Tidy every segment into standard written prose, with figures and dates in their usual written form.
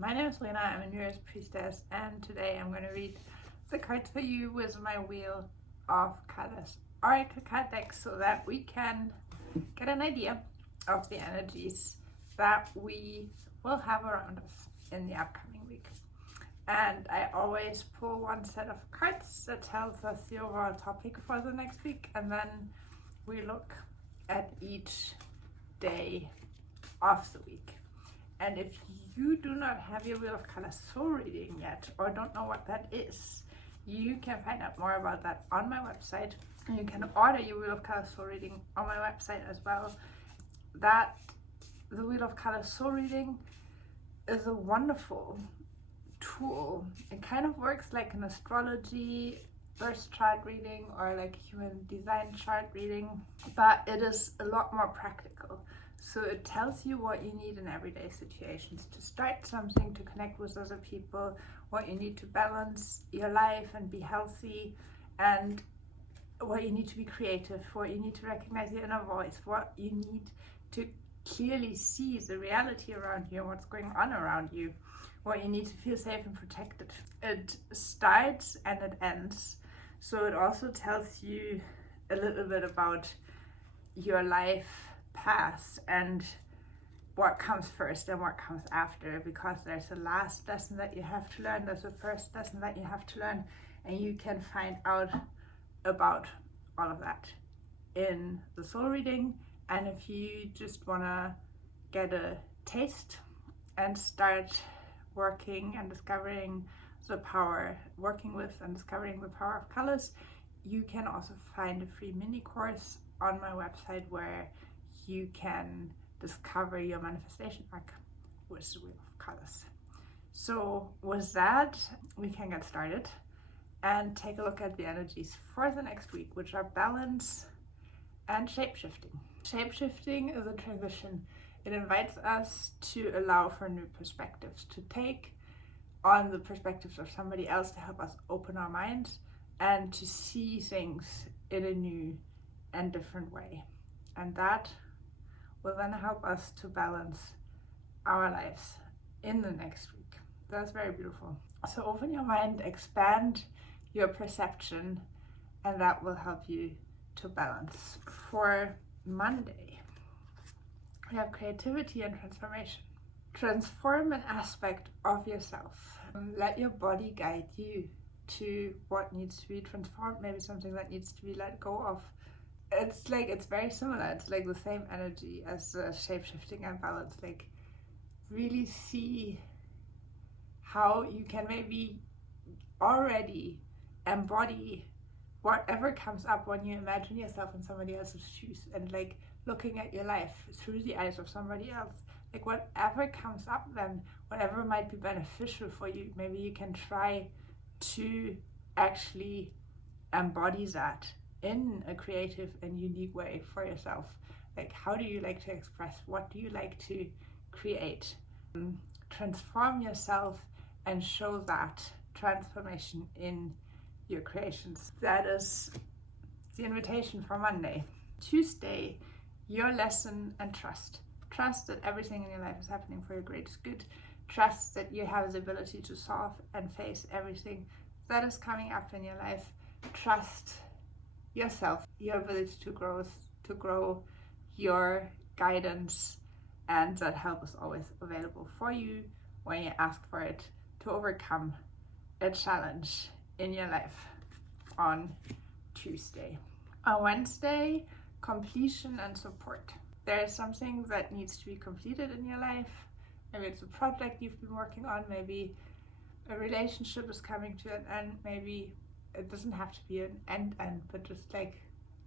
My name is Lena, I'm a New Year's priestess, and today I'm going to read the cards for you with my Wheel of Colors Oracle card deck so that we can get an idea of the energies that we will have around us in the upcoming week. And I always pull one set of cards that tells us the overall topic for the next week, and then we look at each day of the week. And if you do not have your Wheel of Colors soul reading yet, or don't know what that is, you can find out more about that on my website. And you can order your Wheel of Colors soul reading on my website as well. The Wheel of Colors soul reading is a wonderful tool. It kind of works like an astrology birth chart reading or like human design chart reading, but it is a lot more practical. So it tells you what you need in everyday situations to start something, to connect with other people, what you need to balance your life and be healthy, and what you need to be creative, what you need to recognize your inner voice, what you need to clearly see the reality around you and what's going on around you, what you need to feel safe and protected. It starts and it ends. So it also tells you a little bit about your life path and what comes first and what comes after, because there's a last lesson that you have to learn, there's a first lesson that you have to learn, and you can find out about all of that in the soul reading. And if you just want to get a taste and start working and discovering the power, working with and discovering the power of colors, you can also find a free mini course on my website where you can discover your manifestation arc with the Wheel of Colors. So with that, we can get started and take a look at the energies for the next week, which are balance and shape-shifting. Shape-shifting is a transition. It invites us to allow for new perspectives, to take on the perspectives of somebody else to help us open our minds and to see things in a new and different way. And that will then help us to balance our lives in the next week. That's very beautiful. So open your mind, expand your perception, and that will help you to balance. For Monday, we have creativity and transformation. Transform an aspect of yourself. Let your body guide you to what needs to be transformed, maybe something that needs to be let go of. It's very similar. It's like the same energy as shape-shifting and balance. Like, really see how you can maybe already embody whatever comes up when you imagine yourself in somebody else's shoes and like looking at your life through the eyes of somebody else. Like, whatever comes up then, whatever might be beneficial for you, maybe you can try to actually embody that in a creative and unique way for yourself. Like, how do you like to express? What do you like to create? Transform yourself and show that transformation in your creations. That is the invitation for Monday. Tuesday, your lesson and trust. Trust that everything in your life is happening for your greatest good. Trust that you have the ability to solve and face everything that is coming up in your life. Trust yourself, your ability to grow, your guidance, and that help is always available for you when you ask for it to overcome a challenge in your life on Tuesday. On Wednesday, completion and support. There is something that needs to be completed in your life. Maybe it's a project you've been working on, maybe a relationship is coming to an end, maybe it doesn't have to be an end, but just like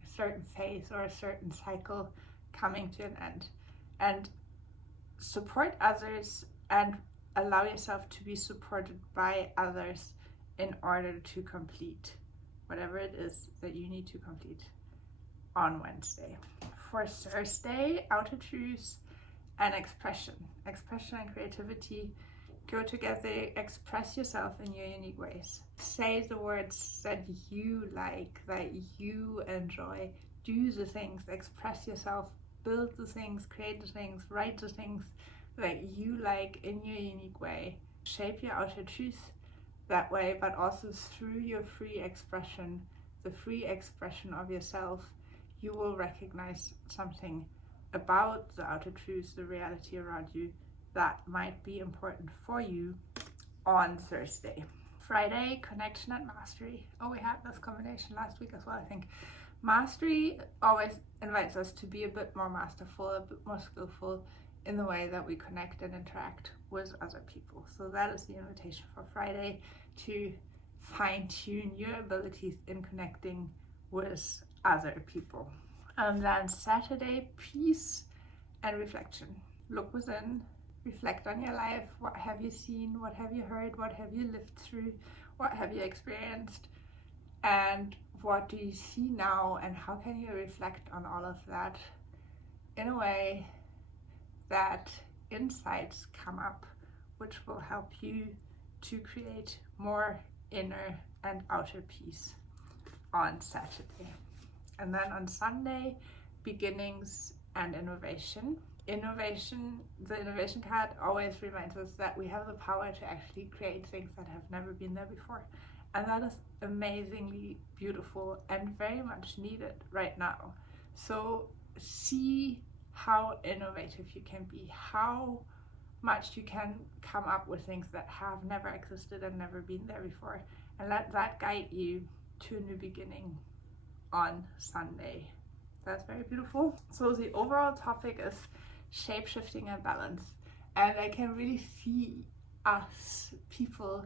a certain phase or a certain cycle coming to an end. And support others and allow yourself to be supported by others in order to complete whatever it is that you need to complete on Wednesday. For Thursday, outer truths and expression. Expression and creativity go together. Express yourself in your unique ways. Say the words that you like, that you enjoy. Do the things, express yourself, build the things, create the things, write the things that you like in your unique way. Shape your outer truth that way, but also through your free expression, the free expression of yourself, you will recognize something about the outer truth, the reality around you, that might be important for you on Thursday. Friday, connection and mastery. Oh, we had this combination last week as well, I think. Mastery always invites us to be a bit more masterful, a bit more skillful in the way that we connect and interact with other people. So that is the invitation for Friday, to fine-tune your abilities in connecting with other people. And then Saturday, peace and reflection. Look within, reflect on your life. What have you seen? What have you heard? What have you lived through? What have you experienced? And what do you see now? And how can you reflect on all of that in a way that insights come up, which will help you to create more inner and outer peace on Saturday. And then on Sunday, beginnings and innovation. The innovation card always reminds us that we have the power to actually create things that have never been there before. And that is amazingly beautiful and very much needed right now. So see how innovative you can be, how much you can come up with things that have never existed and never been there before, and let that guide you to a new beginning on Sunday. That's very beautiful. So the overall topic is shape-shifting and balance, and I can really see us people,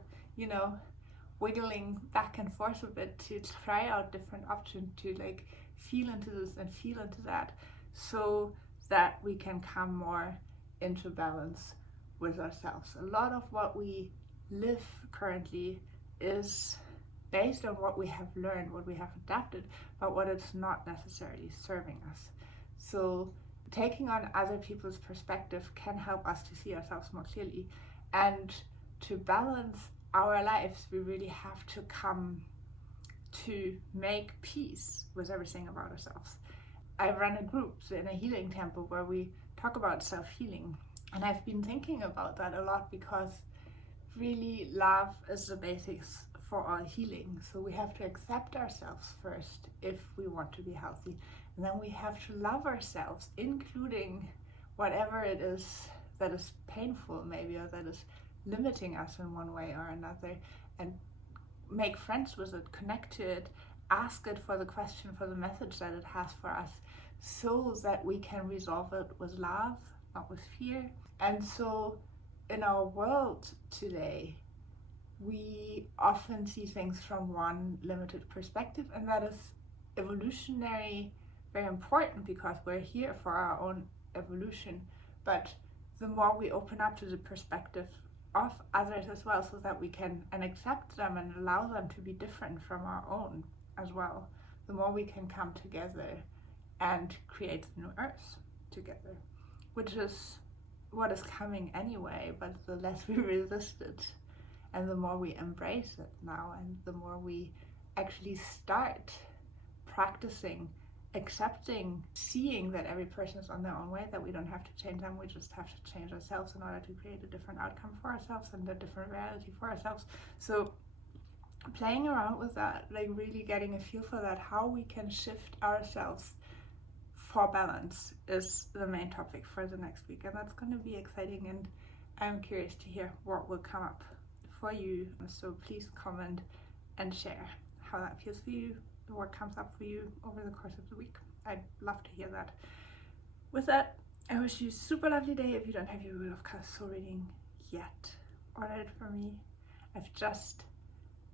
wiggling back and forth a bit to try out different options, to like feel into this and feel into that, so that we can come more into balance with ourselves. A lot of what we live currently is based on what we have learned, what we have adapted, but what it's not necessarily serving us. So taking on other people's perspective can help us to see ourselves more clearly. And to balance our lives, we really have to come to make peace with everything about ourselves. I run a group in a healing temple where we talk about self-healing. And I've been thinking about that a lot, because really love is the basics for all healing. So we have to accept ourselves first if we want to be healthy. And then we have to love ourselves, including whatever it is that is painful maybe, or that is limiting us in one way or another, and make friends with it, connect to it, ask it for the question, for the message that it has for us, so that we can resolve it with love, not with fear. And so in our world today, we often see things from one limited perspective, and that is evolutionary, very important, because we're here for our own evolution. But the more we open up to the perspective of others as well, so that we can and accept them and allow them to be different from our own as well, the more we can come together and create the new earth together, which is what is coming anyway, but the less we resist it and the more we embrace it now, and the more we actually start practicing accepting, seeing that every person is on their own way, that we don't have to change them, we just have to change ourselves in order to create a different outcome for ourselves and a different reality for ourselves. So playing around with that, like really getting a feel for that, how we can shift ourselves for balance, is the main topic for the next week, and that's going to be exciting, and I'm curious to hear what will come up for you. So please comment and share how that feels for you, what comes up for you over the course of the week. I'd love to hear that. With that, I wish you a super lovely day. If you don't have your Wheel of Cards soul reading yet, order it for me. I've just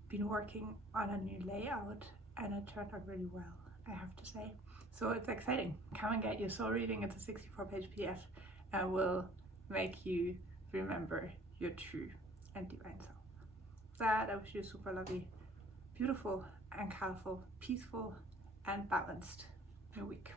been working on a new layout and it turned out really well, I have to say. So it's exciting. Come and get your soul reading. It's a 64-page PDF and will make you remember your true and divine self. With that, I wish you a super lovely, beautiful and colorful, peaceful and balanced new week.